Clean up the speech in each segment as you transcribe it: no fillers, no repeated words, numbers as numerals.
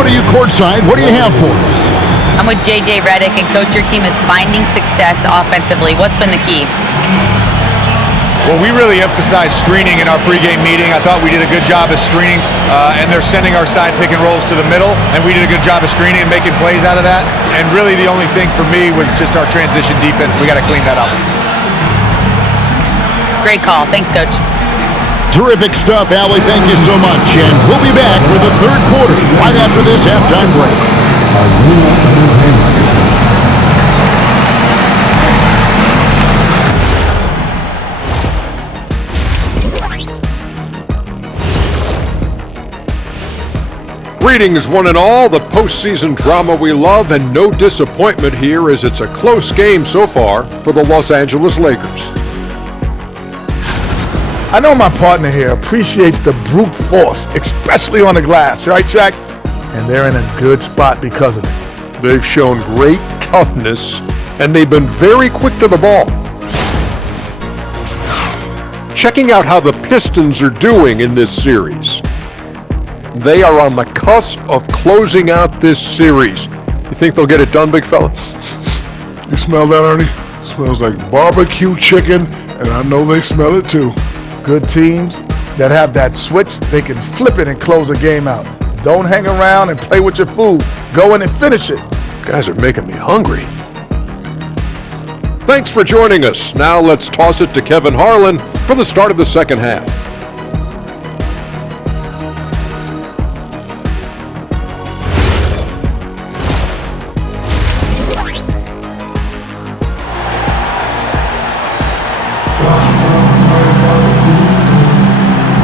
go to you courtside. What do you have for us? I'm with JJ Redick, and Coach, your team is finding success offensively. What's been the key? Well, we really emphasized screening in our pregame meeting. I thought we did a good job of screening, and they're sending our side pick and rolls to the middle, and we did a good job of screening and making plays out of that. And really the only thing for me was just our transition defense. We got to clean that up. Great call. Thanks, Coach. Terrific stuff, Allie. Thank you so much. And we'll be back for the third quarter right after this halftime break. Greetings, one and all. The postseason drama we love, and no disappointment here as it's a close game so far for the Los Angeles Lakers. I know my partner here appreciates the brute force, especially on the glass, right, Shaq? And they're in a good spot because of it. They've shown great toughness, and they've been very quick to the ball. Checking out how the Pistons are doing in this series. They are on the cusp of closing out this series. You think they'll get it done, big fella? You smell that, Ernie? It smells like barbecue chicken, and I know they smell it too. Good teams that have that switch, they can flip it and close a game out. Don't hang around and play with your food. Go in and finish it. Guys are making me hungry. Thanks for joining us. Now let's toss it to Kevin Harlan for the start of the second half.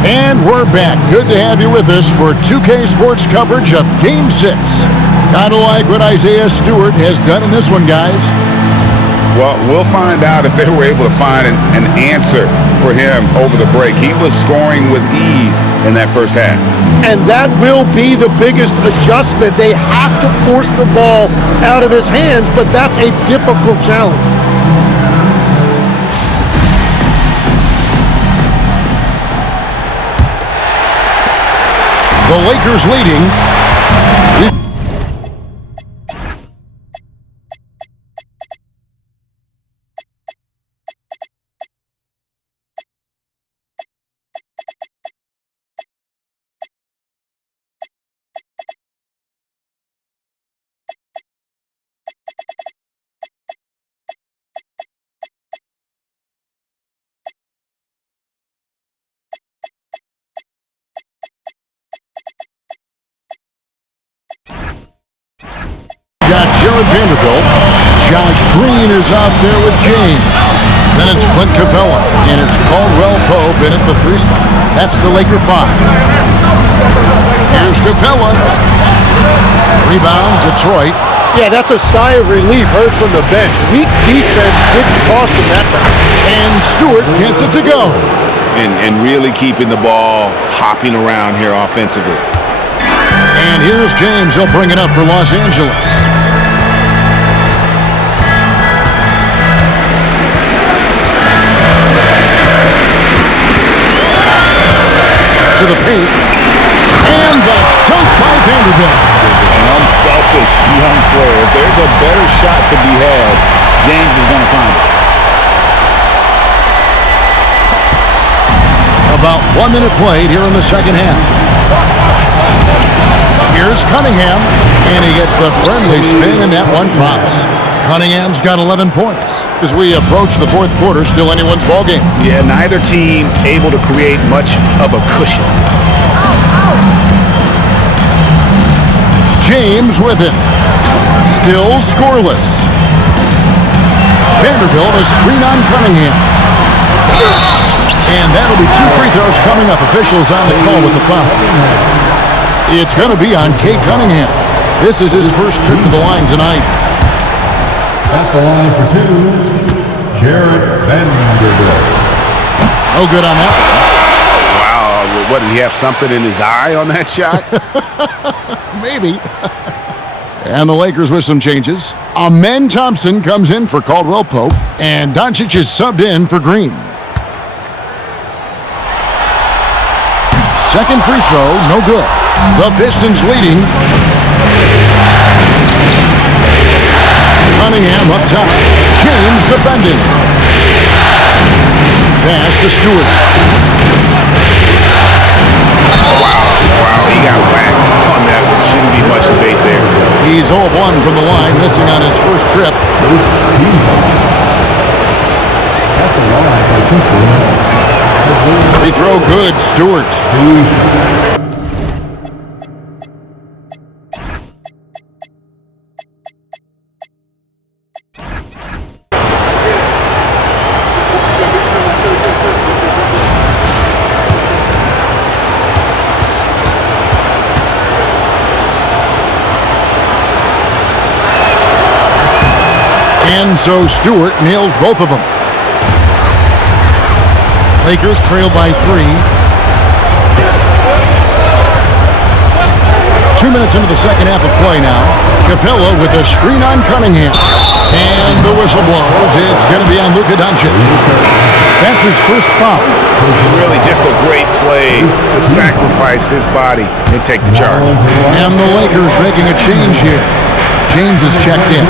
And we're back. Good to have you with us for 2K Sports coverage of Game 6. Kind of like what Isaiah Stewart has done in this one, guys. Well, we'll find out if they were able to find an answer for him over the break. He was scoring with ease in that first half. And that will be the biggest adjustment. They have to force the ball out of his hands, but that's a difficult challenge. The Lakers leading. Got Jared Vanderbilt. Josh Green is out there with James. Then it's Clint Capella. And it's Caldwell Pope in at the 3 spot. That's the Laker 5. Here's Capella. Rebound, Detroit. Yeah, that's a sigh of relief heard from the bench. Weak defense didn't cost him that time. And Stewart gets it to go. And really keeping the ball hopping around here offensively. And here's James. He'll bring it up for Los Angeles. To the paint. And the dunk by Vanderbilt. An unselfish young player. If there's a better shot to be had, James is going to find it. About 1 minute played here in the second half. Here's Cunningham, and he gets the friendly spin, and that one drops. Cunningham's got 11 points. As we approach the fourth quarter, still anyone's ballgame. Yeah, neither team able to create much of a cushion. James with it. Still scoreless. Vanderbilt, a screen on Cunningham. And that'll be 2 free throws coming up. Officials on the call with the foul. It's going to be on Kate Cunningham. This is his first trip to the line tonight. At the line for 2, Jared Vanderbilt. No good on that. Wow, what, did he have something in his eye on that shot? Maybe. And the Lakers with some changes. Amen Thompson comes in for Caldwell Pope, and Doncic is subbed in for Green. Second free throw, no good. The Pistons leading Cunningham up top. James defending. Pass to Stewart. Wow, he got whacked on that one. Shouldn't be much debate there. He's 0-1 from the line, missing on his first trip. At the line for Pistons. Free throw good, Stewart. And so Stewart nails both of them. Lakers trail by 3. 2 minutes into the second half of play now. Capella with a screen on Cunningham. And the whistle blows. It's going to be on Luka Doncic. That's his first foul. Really just a great play to sacrifice his body and take the charge. And the Lakers making a change here. James is checked in.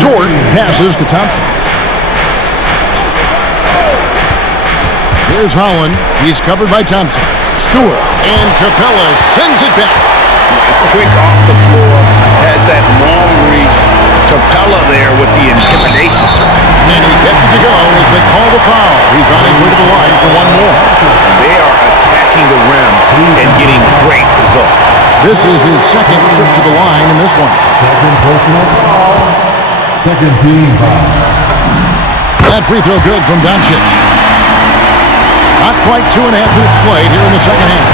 Dort passes to Thompson. Here's Holland. He's covered by Thompson. Stewart. And Capella sends it back. Quick off the floor. Has that long reach. Capella there with the intimidation. And he gets it to go as they call the foul. He's on his way to the line for one more. They are attacking the rim and getting great results. This is his second trip to the line in this one. Second personal foul. Second team foul. That free throw good from Doncic. Not quite 2.5 minutes played here in the second half.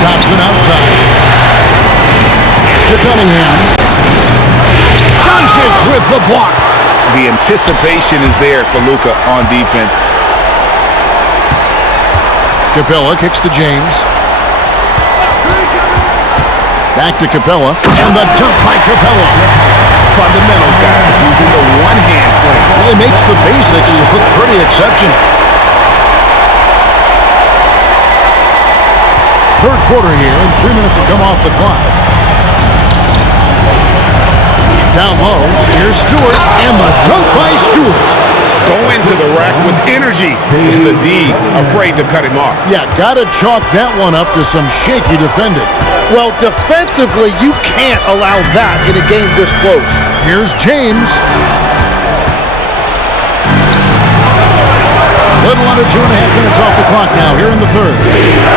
Thompson outside. To Cunningham. Doncic with the block. The anticipation is there for Luka on defense. Capella kicks to James. Back to Capella. And the dunk by Capella. Fundamentals, guys, using the one-hand slam. Really makes the basics look pretty exceptional. Third quarter here, and 3 minutes have come off the clock. Down low, here's Stewart, and the dunk by Stewart. Go into the rack with energy is the D. Afraid to cut him off. Yeah, gotta chalk that one up to some shaky defending. Well, defensively, you can't allow that in a game this close. Here's James. A little under 2.5 minutes off the clock now here in the third.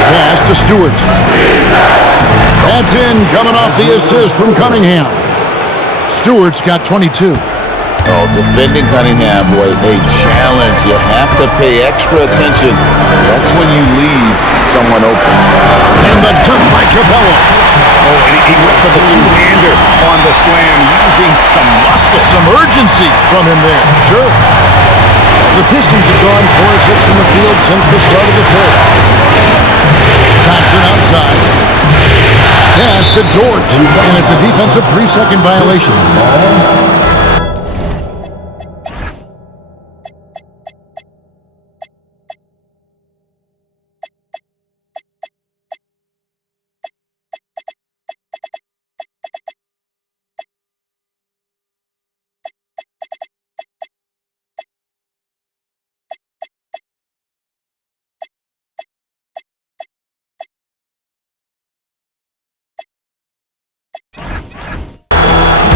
Pass to Stewart. That's in, coming off the assist from Cunningham. Stewart's got 22. Oh, defending Cunningham, boy, a challenge. You have to pay extra attention. That's when you leave someone open. And the dunk by Capella. Oh, and he went for the two-hander on the slam, using some muscle. Some urgency from him there, sure. The Pistons have gone 4-6 in the field since the start of the third. Thompson outside. Pass to Dort, and it's a defensive 3-second violation.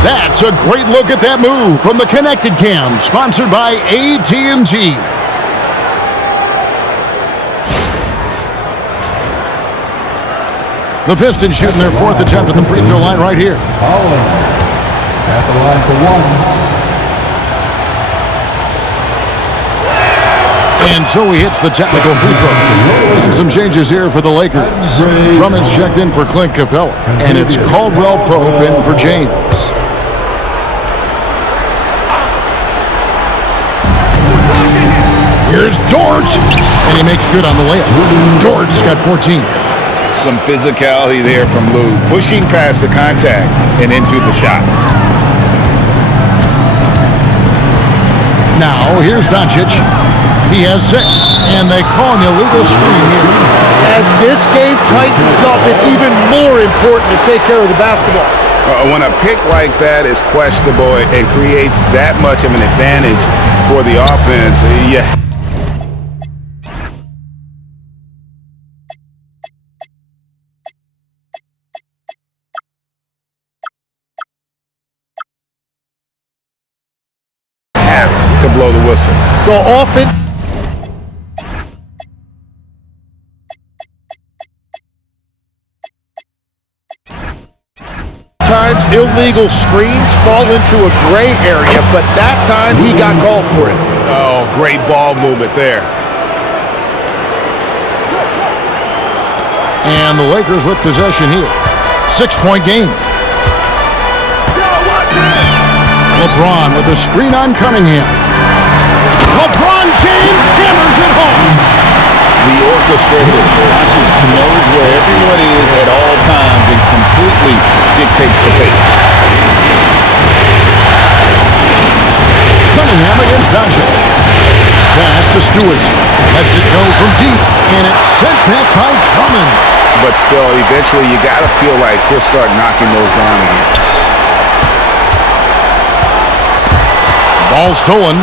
That's a great look at that move from the Connected Cam, sponsored by AT&T. The Pistons shooting their fourth attempt at the free throw line right here. Holland at the line for one. And so he hits the technical free throw. And some changes here for the Lakers. Drummond's checked in for Clint Capella. And it's Caldwell Pope in for James. Here's Dort. And he makes good on the layup. Dort's got 14. Some physicality there from Lou, pushing past the contact and into the shot. Now, here's Doncic. He has 6, and they call an illegal screen here. as this game tightens up, it's even more important to take care of the basketball. When a pick like that is questionable and creates that much of an advantage for the offense, yeah. Have to blow the whistle. The offense. Sometimes illegal screens fall into a gray area, but that time he got called for it. Oh, great ball movement there. And the Lakers with possession here. 6-point game. LeBron with a screen on Cunningham. LeBron James hammers it home. The orchestrator watches, knows where everyone is at all times and completely dictates the pace. Cunningham against Doncic. Pass to Stewart. Lets it go from deep, and it's sent back by Drummond. But still, eventually you got to feel like he'll start knocking those down again. Ball stolen.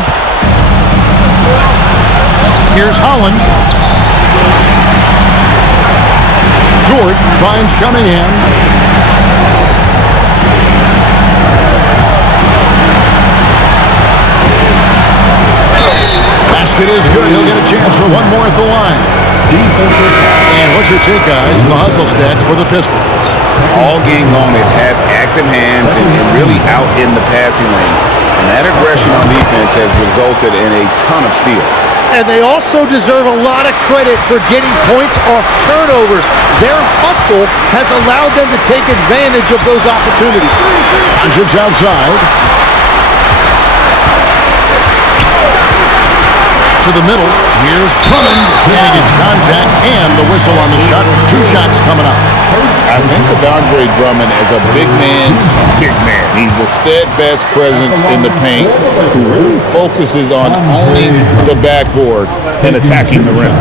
Here's Holland. Dort finds Cunningham. Basket is good. He'll get a chance for one more at the line. And what's your take, guys, on the hustle stats for the Pistons? All game long, they've had active hands and really out in the passing lanes. And that aggression on defense has resulted in a ton of steals. And they also deserve a lot of credit for getting points off turnovers. Their hustle has allowed them to take advantage of those opportunities. Doncic outside. To the middle. Here's Drummond. And he gets contact and the whistle on the shot. 2 shots coming up. I think of Andre Drummond as a big man's big man. He's a steadfast presence in the paint who really focuses on owning the backboard and attacking the rim.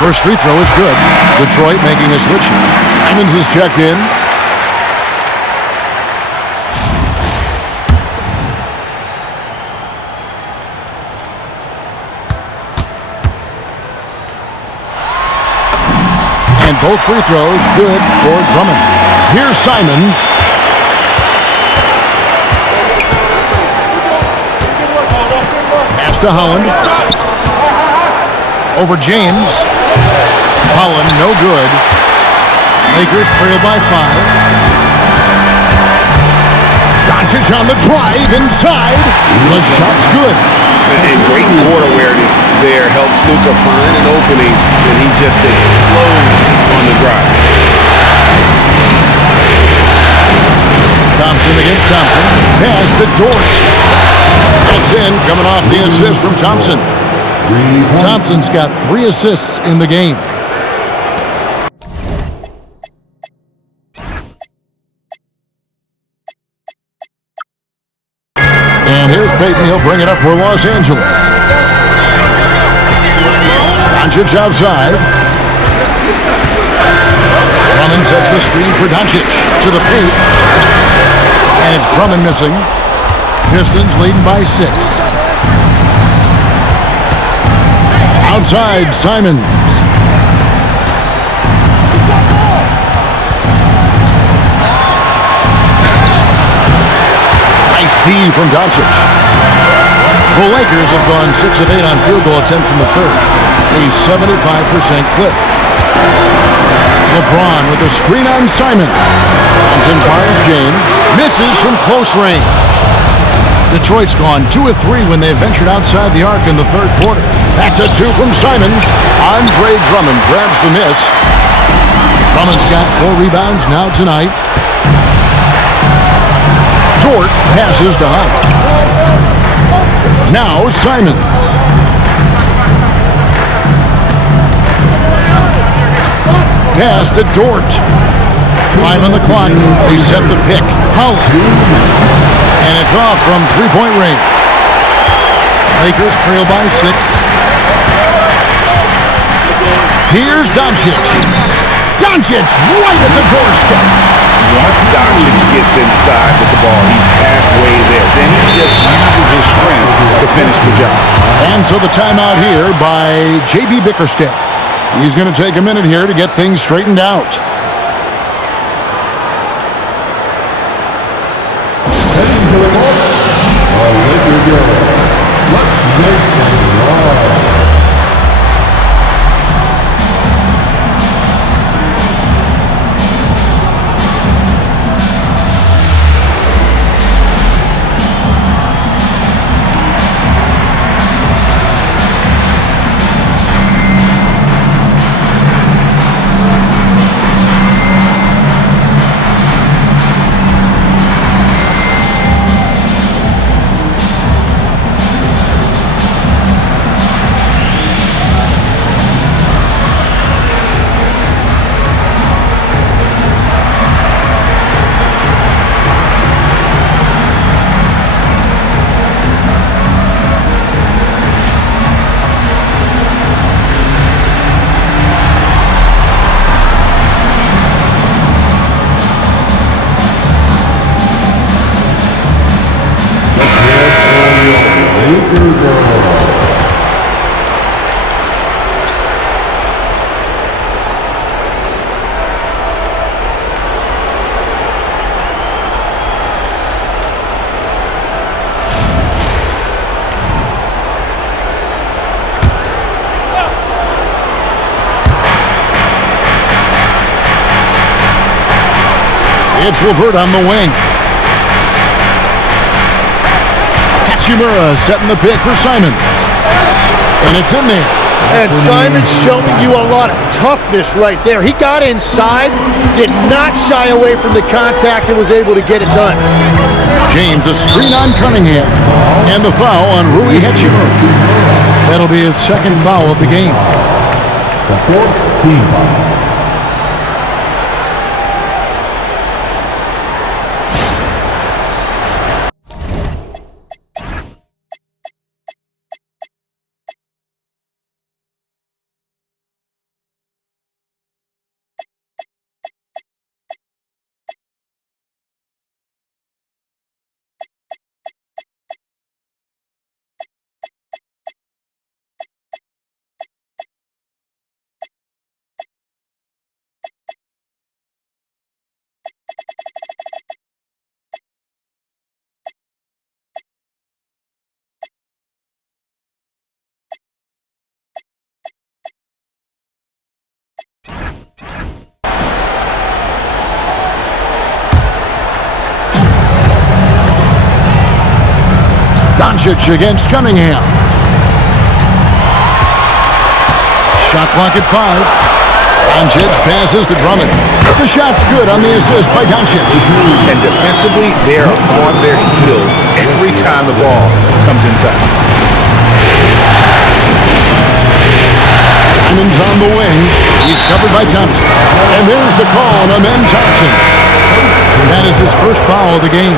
First free throw is good. Detroit making a switch. Simons is checked in. And both free throws good for Drummond. Here's Simons. Pass to Holland. Over James. Holland, no good. Lakers trail by 5. Doncic on the drive inside. The shot's good. And great court awareness there helps Luka find an opening, and he just explodes on the drive. Thompson against Thompson. Pass to Dort. That's in, coming off the assist from Thompson. Thompson's got 3 assists in the game. And here's Payton. He'll bring it up for Los Angeles. Doncic outside. Drummond sets the screen for Doncic. To the paint. And it's Drummond missing. Pistons leading by 6. Outside, Simons. Nice D from Doncic. The Lakers have gone 6 of 8 on field goal attempts in the third. A 75% clip. LeBron with a screen on Simon. Thompson finds James. Misses from close range. Detroit's gone 2 of 3 when they ventured outside the arc in the third quarter. That's a 2 from Simons. Andre Drummond grabs the miss. Drummond's got 4 rebounds now tonight. Dort passes to Holland. Now Simons. Pass to Dort. 5 on the clock. They set the pick. Holland. And it's off from 3-point range. Lakers trail by 6. Here's Doncic. Doncic right at the doorstep. Once Doncic gets inside with the ball, he's halfway there. Then he just uses his strength to finish the job. And so the timeout here by J.B. Bickerstaff. He's going to take a minute here to get things straightened out. Heading to the ball. Laker girl. Let's make some noise. It's Levert on the wing. Hachimura setting the pick for Simons. And it's in there. And Simon's showing you a lot of toughness right there. He got inside, did not shy away from the contact, and was able to get it done. James, a screen on Cunningham. And the foul on Rui Hachimura. That'll be his second foul of the game. The fourth team foul. Doncic against Cunningham. Shot clock at 5. Doncic passes to Drummond. The shot's good on the assist by Doncic. And defensively, they are on their heels every time the ball comes inside. Simon's on the wing. He's covered by Thompson. And there's the call on Amen Thompson. That is his first foul of the game.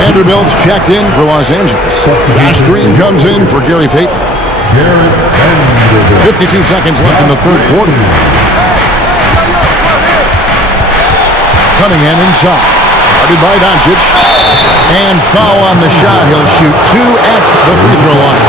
Vanderbilt's checked in for Los Angeles. Josh Green comes in for Gary Payton. 52 seconds left in the third quarter. Cunningham inside. Guarded by Doncic. And foul on the shot. He'll shoot 2 at the free throw line.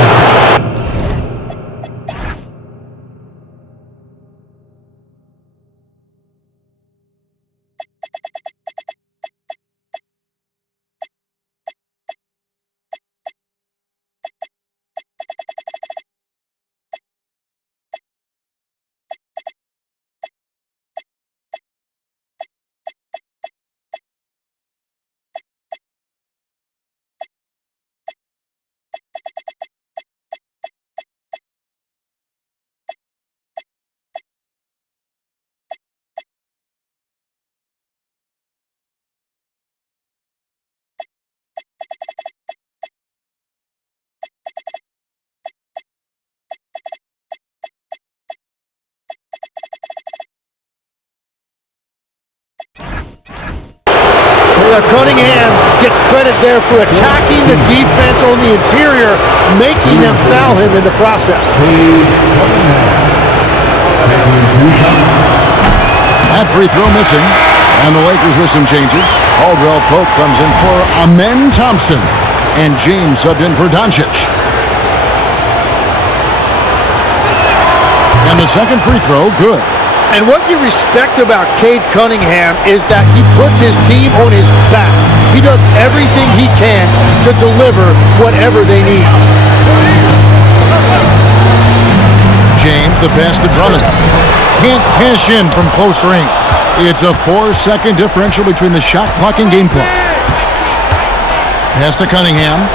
Cunningham gets credit there for attacking the defense on the interior, making them foul him in the process. That free throw missing. And the Lakers with some changes. Caldwell Pope comes in for Amen Thompson. And James subbed in for Doncic. And the second free throw, good. And what you respect about Cade Cunningham is that he puts his team on his back. He does everything he can to deliver whatever they need. James, the pass to Drummond. Can't cash in from close range. It's a 4-second differential between the shot clock and game clock. Pass to Cunningham.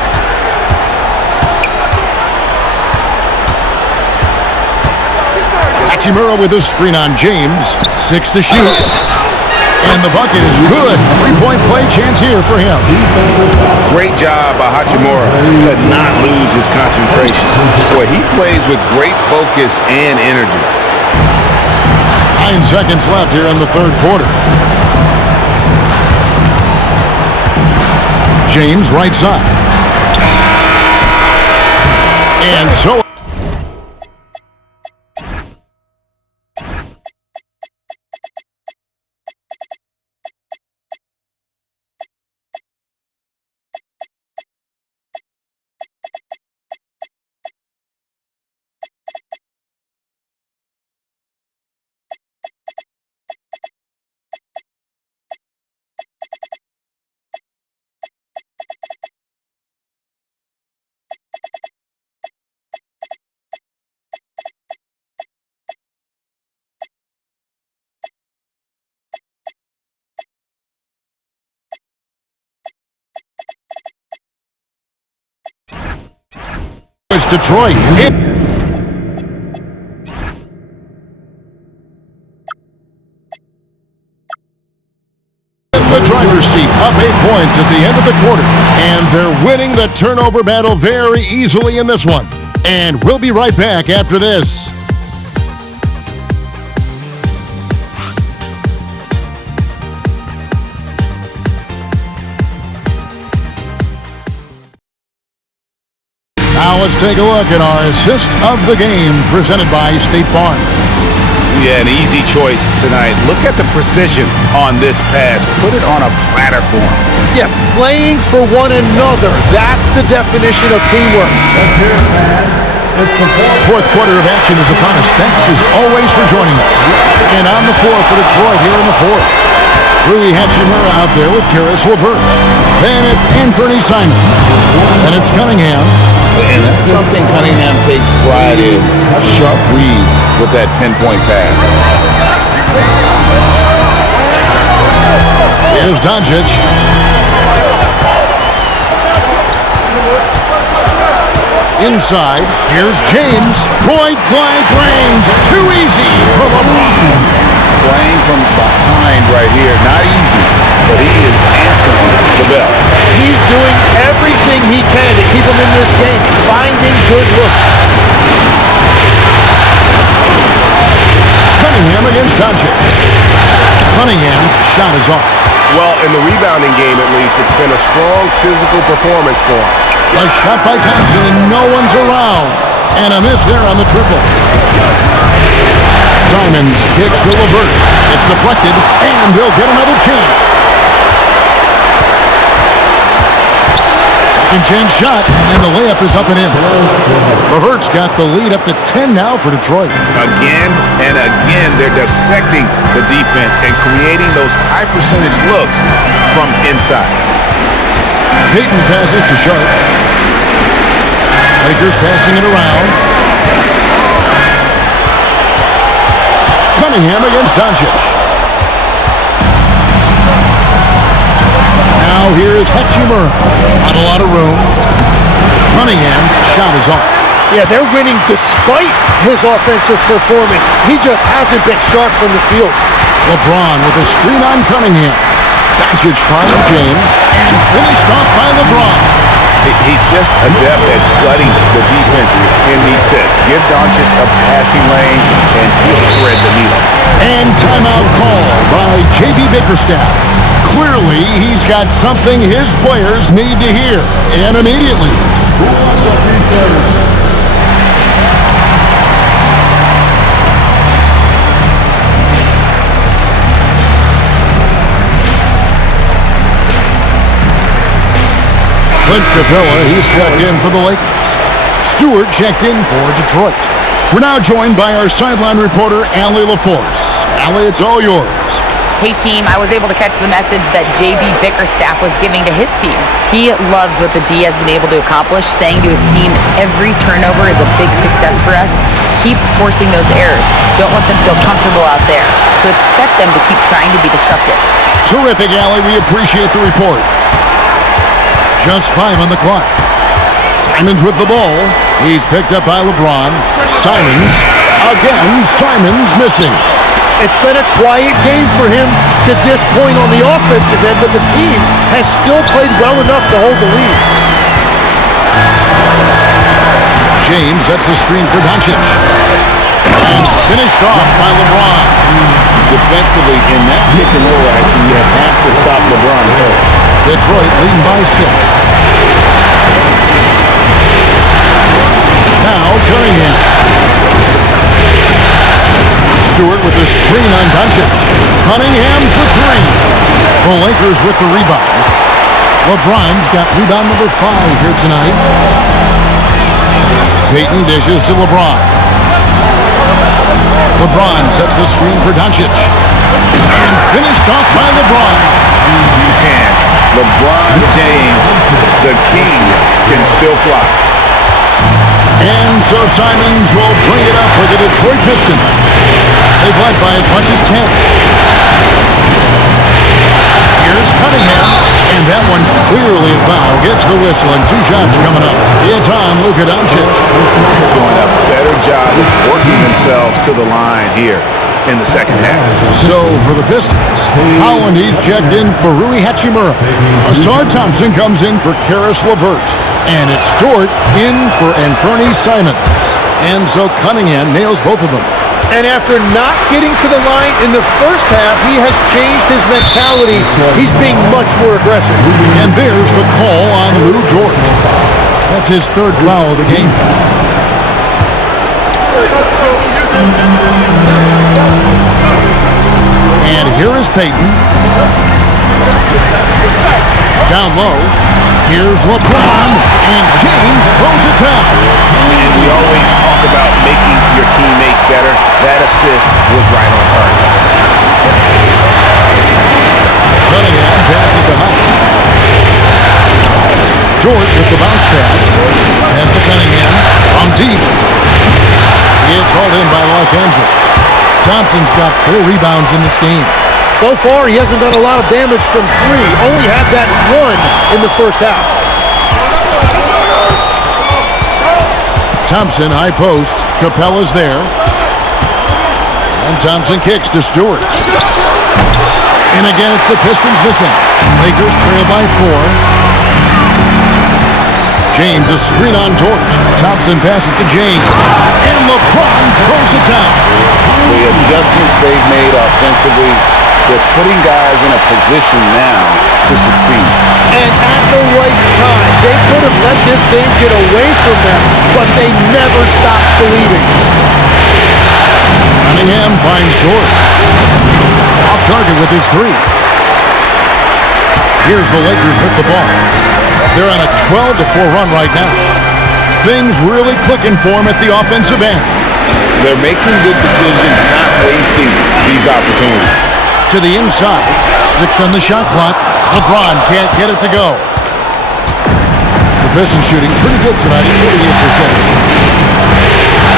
Hachimura with a screen on James. 6 to shoot. And the bucket is good. 3-point play chance here for him. Great job by Hachimura to not lose his concentration. Boy, he plays with great focus and energy. 9 seconds left here in the third quarter. James right side. And so it's Detroit. The driver's seat, up 8 points at the end of the quarter. And they're winning the turnover battle very easily in this one. And we'll be right back after this. Now let's take a look at our assist of the game presented by State Farm. Yeah, an easy choice tonight. Look at the precision on this pass. Put it on a platter for him. Yeah, playing for one another. That's the definition of teamwork. Fourth quarter of action is upon us. Thanks as always for joining us. And on the floor for Detroit here in the fourth. Rui Hachimura out there with Karis LeVert. Then it's Anthony Simon. And it's Cunningham. And that's something Cunningham takes pride in. Sharp read with that pinpoint pass. Here's Doncic. Inside, here's James. Point blank range. Too easy for LeBron. Playing from behind right here. Not easy, but he is answering the bell. He's doing everything he can to keep him in this game, finding good looks. Cunningham against Doncic. Cunningham's shot is off. Well, in the rebounding game at least, it's been a strong physical performance for him. A shot by Thompson and no one's around. And a miss there on the triple. Simon's kick to LeVert. It's deflected, and they'll get another chance. Second chance shot, and the layup is up and in. LeVert's got the lead up to 10 now for Detroit. Again and again, they're dissecting the defense and creating those high percentage looks from inside. Payton passes to Sharp. Lakers passing it around. Cunningham against Doncic. Now here is Hachimura. Not a lot of room. Cunningham's shot is off. Yeah, they're winning despite his offensive performance. He just hasn't been sharp from the field. LeBron with a screen on Cunningham. Doncic finds James and finished off by LeBron. He's just adept at gutting the defense in these sets. Give Doncic a passing lane, and he'll thread the needle. And timeout call by J.B. Bickerstaff. Clearly, he's got something his players need to hear, and immediately. Clint Capella, he's checked in for the Lakers. Stewart checked in for Detroit. We're now joined by our sideline reporter, Allie LaForce. Allie, it's all yours. Hey team, I was able to catch the message that JB Bickerstaff was giving to his team. He loves what the D has been able to accomplish, saying to his team, every turnover is a big success for us. Keep forcing those errors. Don't let them feel comfortable out there. So expect them to keep trying to be disruptive. Terrific, Allie. We appreciate the report. Just 5 on the clock. Simons with the ball. He's picked up by LeBron. Simons. Again, Simons missing. It's been a quiet game for him to this point on the offensive end, but the team has still played well enough to hold the lead. James sets the screen for Doncic. And finished off by LeBron. Defensively, in that pick and roll action, you have to stop LeBron first. Detroit leading by 6. Now Cunningham. Stewart with the screen on Doncic. Cunningham for 3. The Lakers with the rebound. LeBron's got rebound number 5 here tonight. Payton dishes to LeBron. LeBron sets the screen for Doncic. And finished off by LeBron. Man, LeBron James, the king, can still fly. And so Simons will bring it up for the Detroit Pistons. They've led by as much as 10. Here's Cunningham, and that one clearly a foul. Gets the whistle, and 2 shots coming up. It's on Luka Doncic. They're doing a better job of working themselves to the line here in the second half. So for the Pistons, Holland, he's checked in for Rui Hachimura. Asar Thompson comes in for Karis LeVert. And it's Dort in for Anthony Simons. And so Cunningham nails both of them. And after not getting to the line in the first half, he has changed his mentality. He's being much more aggressive. And there's the call on Lou Dort. That's his 3rd foul of the game. And here is Payton. Down low. Here's LeBron, and James throws it down. And we always talk about making your teammate better. That assist was right on target. Cunningham passes to Hunt. Dort with the bounce pass. Pass to Cunningham from deep. It's hauled in by Los Angeles. Thompson's got 4 rebounds in this game. So far, he hasn't done a lot of damage from 3. Only had that 1 in the first half. Thompson, high post. Capella's there. And Thompson kicks to Stewart. And again, it's the Pistons missing. Lakers trail by 4. James, a screen on Dort. Thompson passes to James. And LeBron throws it down. The adjustments they've made offensively, they're putting guys in a position now to succeed. And at the right time, they could have let this game get away from them, but they never stopped believing. Cunningham finds Dort. Off target with his 3. Here's the Lakers with the ball. They're on a 12-4 run right now. Things really clicking for them at the offensive end. They're making good decisions, not wasting these opportunities. To the inside. 6 on the shot clock. LeBron can't get it to go. The Pistons shooting pretty good tonight at 48%.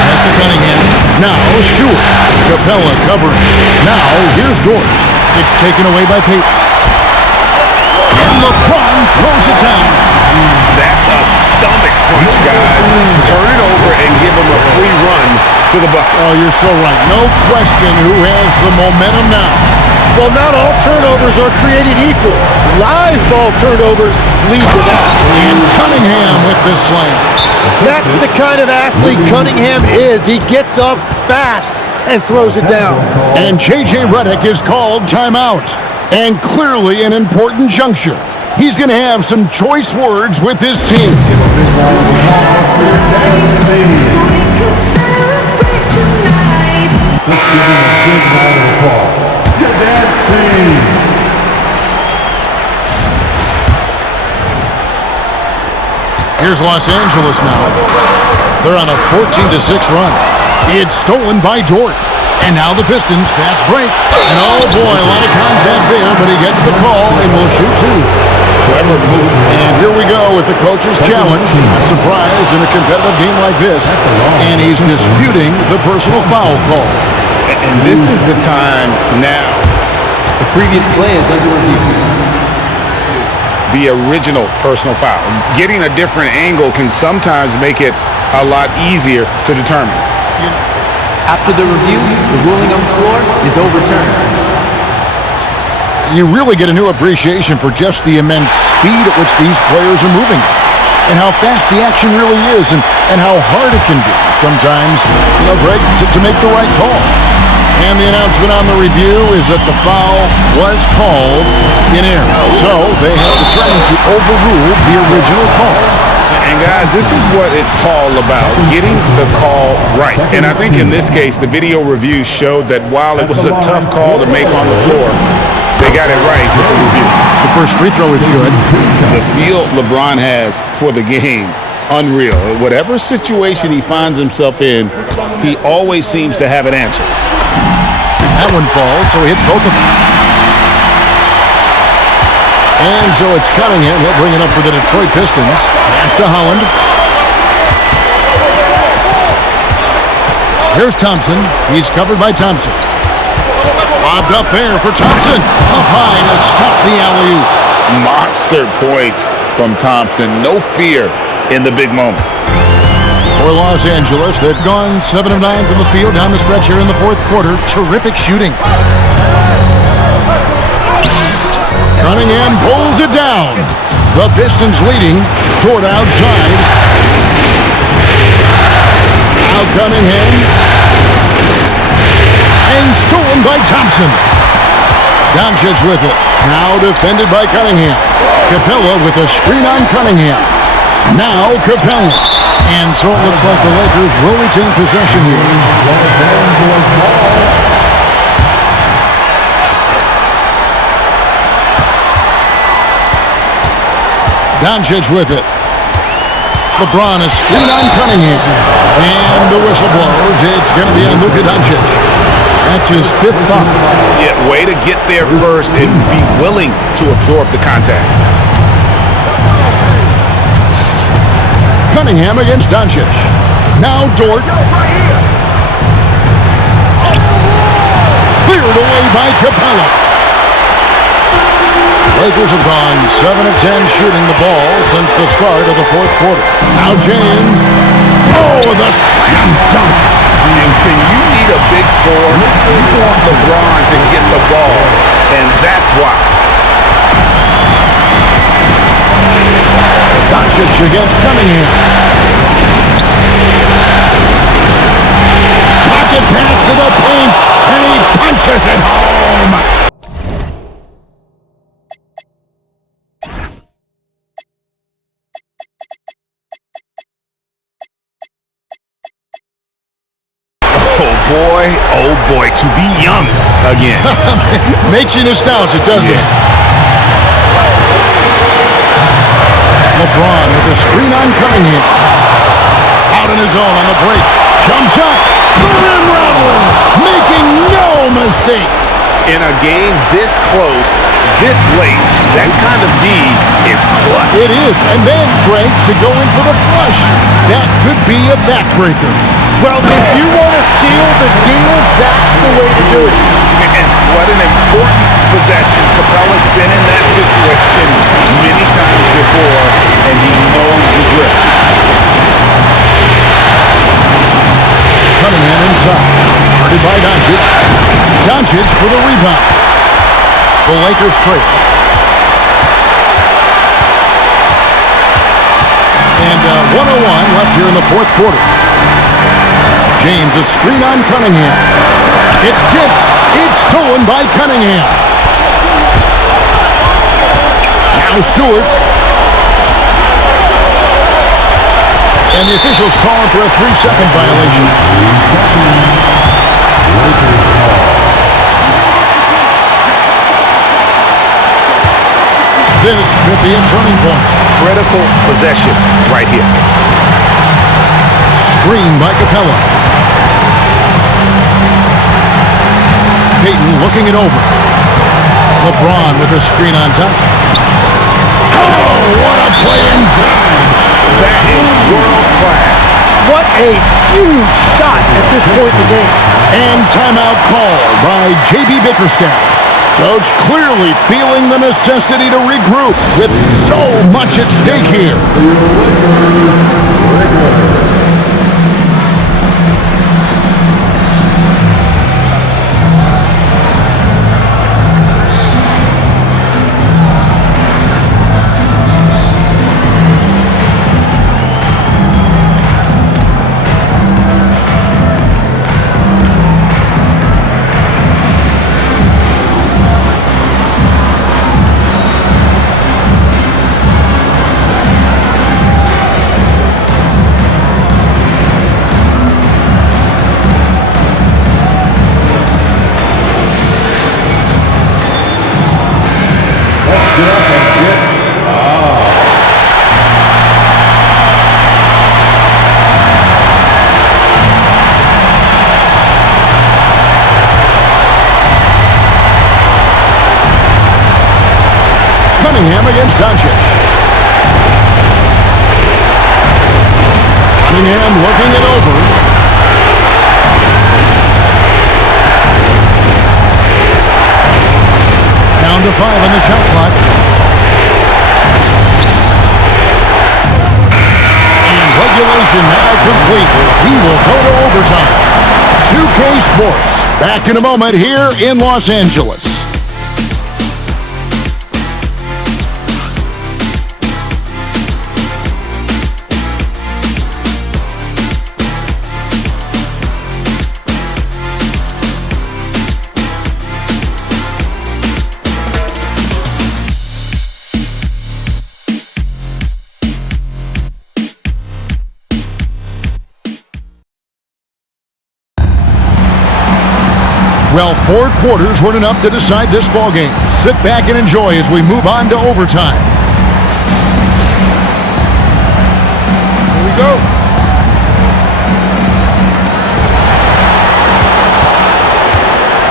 Pass to Cunningham. Now Stewart. Capella covering. Now here's Dort. It's taken away by Payton. And LeBron throws it down. That's a stomach punch, guys. Turn it over and give him a free run to the bucket. Oh, you're so right. No question who has the momentum now. Well, not all turnovers are created equal. Live ball turnovers lead to that. And Cunningham with the slam. That's the kind of athlete Cunningham is. He gets up fast and throws it down. And J.J. Redick is called timeout. And clearly an important juncture. He's going to have some choice words with his team. Let's give him a big round of applause. Your dad team. Here's Los Angeles now. They're on a 14-6 run. It's stolen by Dort. And now the Pistons fast break. And oh boy, a lot of contact there, but he gets the call and will shoot two. Clever move. And here we go with the coach's challenge. Not surprised in a competitive game like this. And he's disputing the personal foul call. And this is the time now. The previous play is under review. The original personal foul. Getting a different angle can sometimes make it a lot easier to determine. After the review, the ruling on the floor is overturned. You really get a new appreciation for just the immense speed at which these players are moving and how fast the action really is and how hard it can be sometimes, Greg, to make the right call. And the announcement on the review is that the foul was called in air. So they have determined to overrule the original call. And guys, this is what it's all about, getting the call right. And I think in this case, the video review showed that while it was a tough call to make on the floor, they got it right with the review. The first free throw is good. The feel LeBron has for the game, unreal. Whatever situation he finds himself in, he always seems to have an answer. That one falls, so he hits both of them. And so it's Cunningham. He'll bring it up for the Detroit Pistons. Pass to Holland. Here's Thompson. He's covered by Thompson. Lobbed up there for Thompson. Up high to stop the alley-oop. Monster points from Thompson. No fear in the big moment. For Los Angeles, they've gone 7 of 9 from the field down the stretch here in the fourth quarter. Terrific shooting. Cunningham pulls it down. The Pistons leading toward outside. Now Cunningham. And stolen by Thompson. Doncic with it. Now defended by Cunningham. Capella with a screen on Cunningham. Now Capella. And so it looks like the Lakers will retain possession here. Doncic with it. LeBron a screen on Cunningham. And the whistle blows. It's going to be on Luka Doncic. That's his 5th foul. Yeah, way to get there first and be willing to absorb the contact. Cunningham against Doncic. Now Dort. Cleared away by Capella. Lakers have gone 7 of 10 shooting the ball since the start of the fourth quarter. Now James. Oh, the slam dunk. And when you need a big score, you want LeBron to get the ball, and that's why. Doncic against Cunningham. Pocket pass to the paint, and he punches it home. Oh boy, to be young again. Makes you nostalgic, doesn't it? LeBron with a screen on Cunningham. Out on his own on the break. Jumps up. The rim rattler. Making no mistake. In a game this close, this late, that kind of D is clutch. It is. And then, Greg, to go in for the flush. That could be a backbreaker. Well, if you want to seal the deal, that's the way to do it. And what an important possession. Capella's been in that situation many times before, and he knows the drill. Cunningham inside. Guarded by Doncic. Doncic for the rebound. The Lakers trail. And 1:01 left here in the fourth quarter. James a screen on Cunningham. It's tipped. It's stolen by Cunningham. Now Stewart. And the officials calling for a 3-second violation. This could be a turning point. critical possession right here. Screen by Capella. Payton looking it over. LeBron with a screen on Thompson. Oh, what a play inside. That is world class. What a huge shot at this point in the game. And timeout called by J.B. Bickerstaff. Coach clearly feeling the necessity to regroup with so much at stake here. Cunningham against Doncic. Cunningham looking it over. Down to 5 on the shot clock. And regulation now complete. We will go to overtime. 2K Sports. Back in a moment here in Los Angeles. Well, 4 quarters weren't enough to decide this ballgame. Sit back and enjoy as we move on to overtime. Here we go.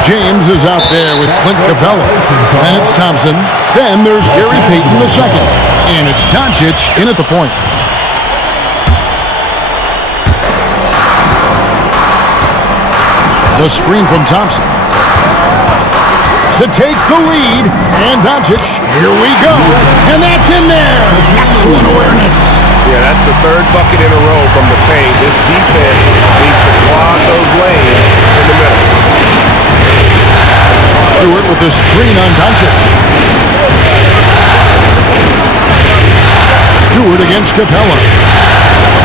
James is out there with Clint Capella. And it's Thompson. Then there's Gary Payton II. And it's Doncic in at the point. The screen from Thompson. To take the lead, and Doncic, here we go, and that's in there. Excellent awareness. Yeah, that's the 3rd bucket in a row from the paint. This defense needs to clog those lanes in the middle. Stewart with the screen on Doncic. Stewart against Capella.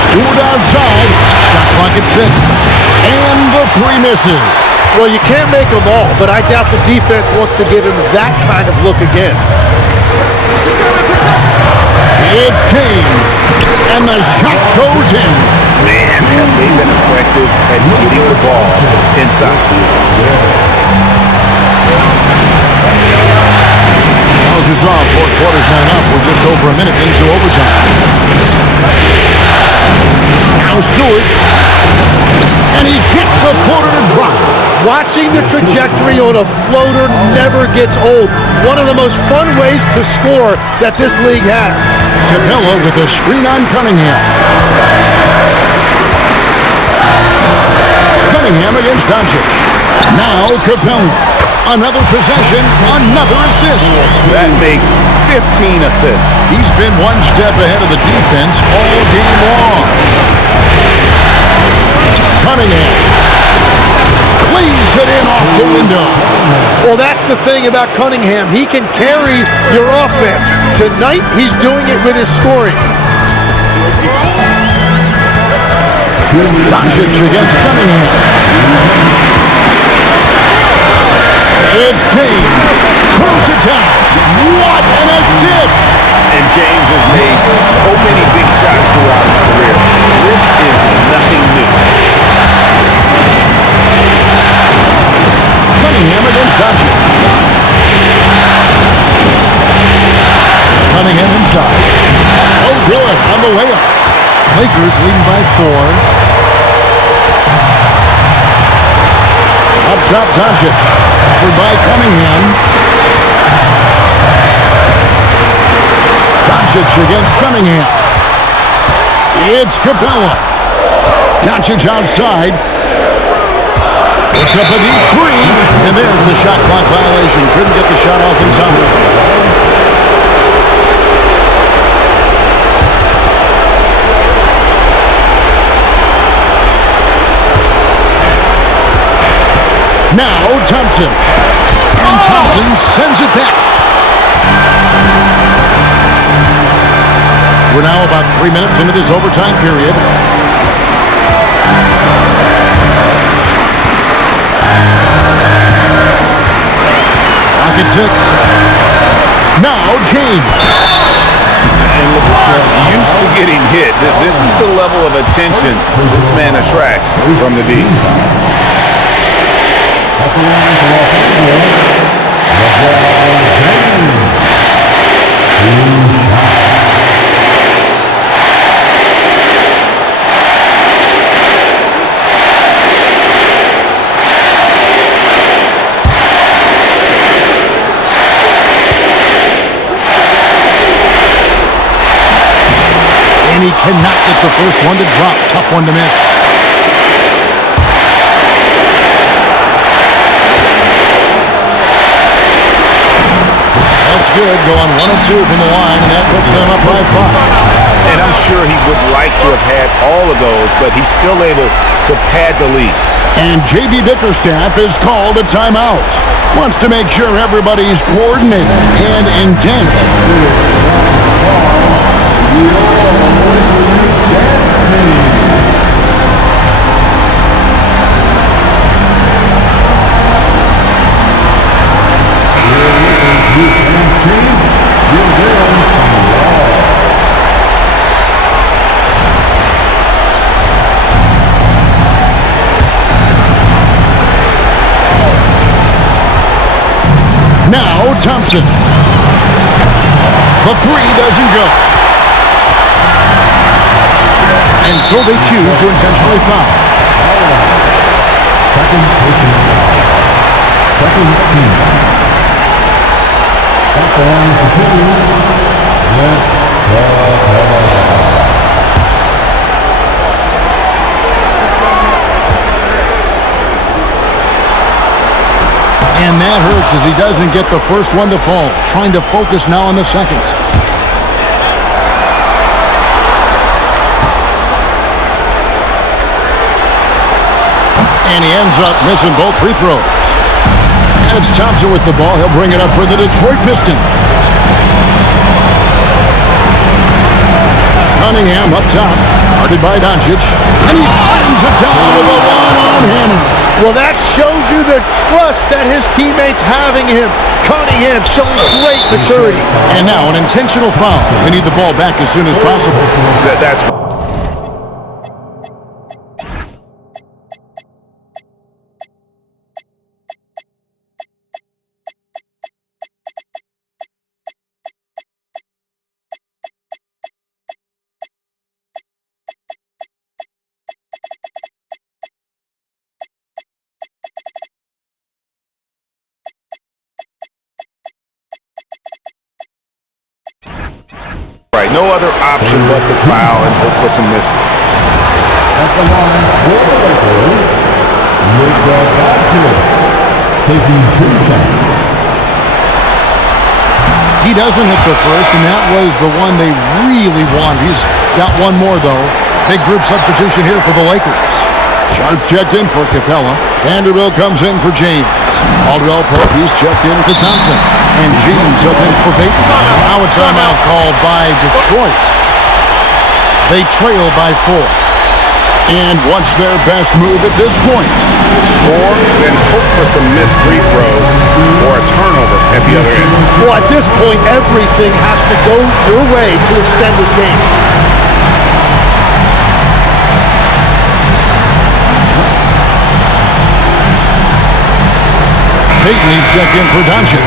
Stewart outside, shot clock at 6, and the 3 misses. Well, you can't make them all, but I doubt the defense wants to give him that kind of look again. It's James, and the shot goes in. Man, have they been effective at getting the ball inside. How's this off? 4 quarters not enough. We're just over a minute into overtime. Now Stewart, and he gets the floater to drop. Watching the trajectory on a floater never gets old. One of the most fun ways to score that this league has. Capella with a screen on Cunningham. Cunningham against Doncic. Now Capella. Another possession, another assist. That makes 15 assists. He's been one step ahead of the defense all game long. Cunningham cleans it in off the window. Well, that's the thing about Cunningham. He can carry your offense. Tonight, he's doing it with his scoring. Doncic against Cunningham. It's James. Throws it down. What an assist! And James has made so many big shots throughout his career. This is nothing new. Cunningham against Doncic. Cunningham inside. Lakers leading by 4. Up top, Doncic. Covered by Cunningham. Doncic against Cunningham. It's Capella. Doncic outside. Puts up a deep 3. And there's the shot clock violation. Couldn't get the shot off in time. Now Thompson. And Thompson sends it back. We're now about 3 minutes into this overtime period. Rocket 6. Now James. And LeBron used to getting hit. This is the level of attention this man attracts from the D. At the line for Los Angeles, And he cannot get the first one to drop. Tough one to miss. That's good. Going 1 of 2 from the line, and that puts them up by 5. And I'm sure he would like to have had all of those, but he's still able to pad the lead. And J.B. Bickerstaff is called a timeout. Wants to make sure everybody's coordinated and intent. Now Thompson. The 3 doesn't go. And so they choose to intentionally foul. Second team. At the line for 2. And that hurts as he doesn't get the first one to fall. Trying to focus now on the second. And he ends up missing both free throws. And it's Thompson with the ball. He'll bring it up for the Detroit Pistons. Cunningham up top. Guarded by Doncic. And he slams it down with a one-arm hammer. Well, that shows you the trust that his teammates having him. Cunningham showing great maturity. And now an intentional foul. They need the ball back as soon as possible. That's no other option but to foul and hope for some misses. At the line for the Lakers, Luka Doncic taking 2 shots. He doesn't hit the first, and that was the one they really wanted. He's got one more, though. Big group substitution here for the Lakers. Sharp's checked in for Capella. Vanderbilt comes in for James. Caldwell Pope, he's checked in for Thompson. And James up in for Payton. Now a timeout called by Detroit. They trail by 4. And what's their best move at this point? Score, then hope for some missed free throws or a turnover at the other end. Well, at this point, everything has to go your way to extend this game. Payton, he's checked in for Doncic.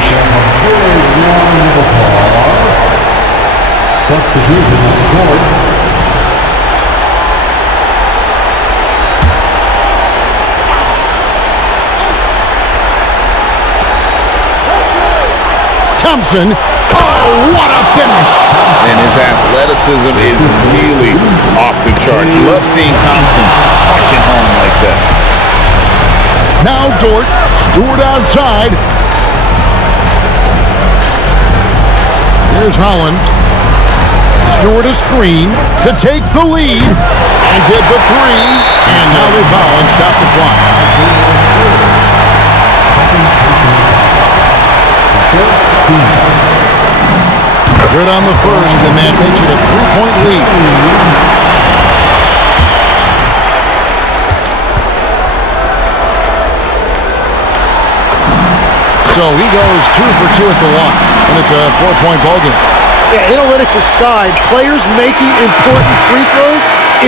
Substitution on the court. Thompson. Oh, what a finish. And his athleticism is really off the charts. Love seeing Thompson punching home like that. Now Dort, Stewart outside. Here's Holland. Stewart a screen to take the lead and get the three. And now they foul and stop the clock. Good on the first, and that makes it a 3-point lead. So he goes 2 for 2 at the line, and it's a 4-point ballgame. Yeah, analytics aside, players making important free throws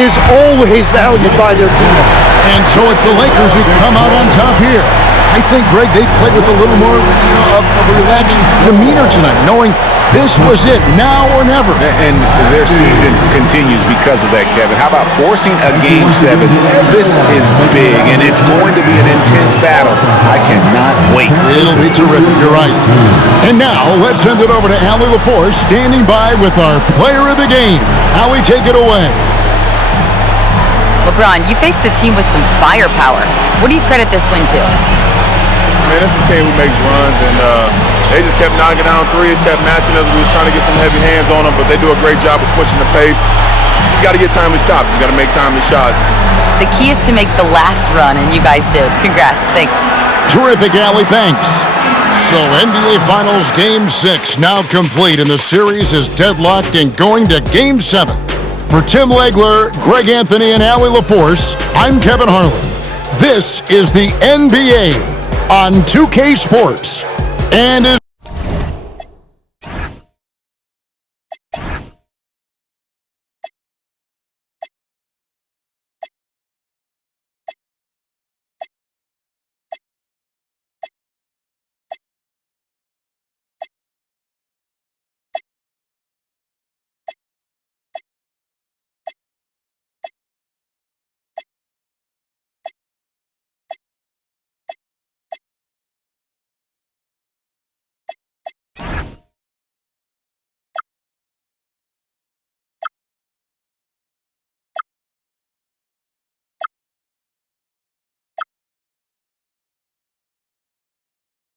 is always valued by their team. And so it's the Lakers who come out on top here. I think, Greg, they played with a little more of a relaxed demeanor tonight, knowing this was it, now or never. And their season continues because of that, Kevin. How about forcing a Game 7? This is big, and it's going to be an intense battle. I cannot wait. It'll be terrific, you're right. And now, let's send it over to Allie LaForce, standing by with our player of the game. Allie, take it away. LeBron, you faced a team with some firepower. What do you credit this win to? Man, it's a team who makes runs, and they just kept knocking down threes, kept matching us. We was trying to get some heavy hands on them, but they do a great job of pushing the pace. He's got to get timely stops. He's got to make timely shots. The key is to make the last run, and you guys did. Congrats. Thanks. Terrific, Allie. Thanks. So NBA Finals Game 6 now complete, and the series is deadlocked and going to Game 7. For Tim Legler, Greg Anthony, and Allie LaForce, I'm Kevin Harlan. This is the NBA on 2K Sports, and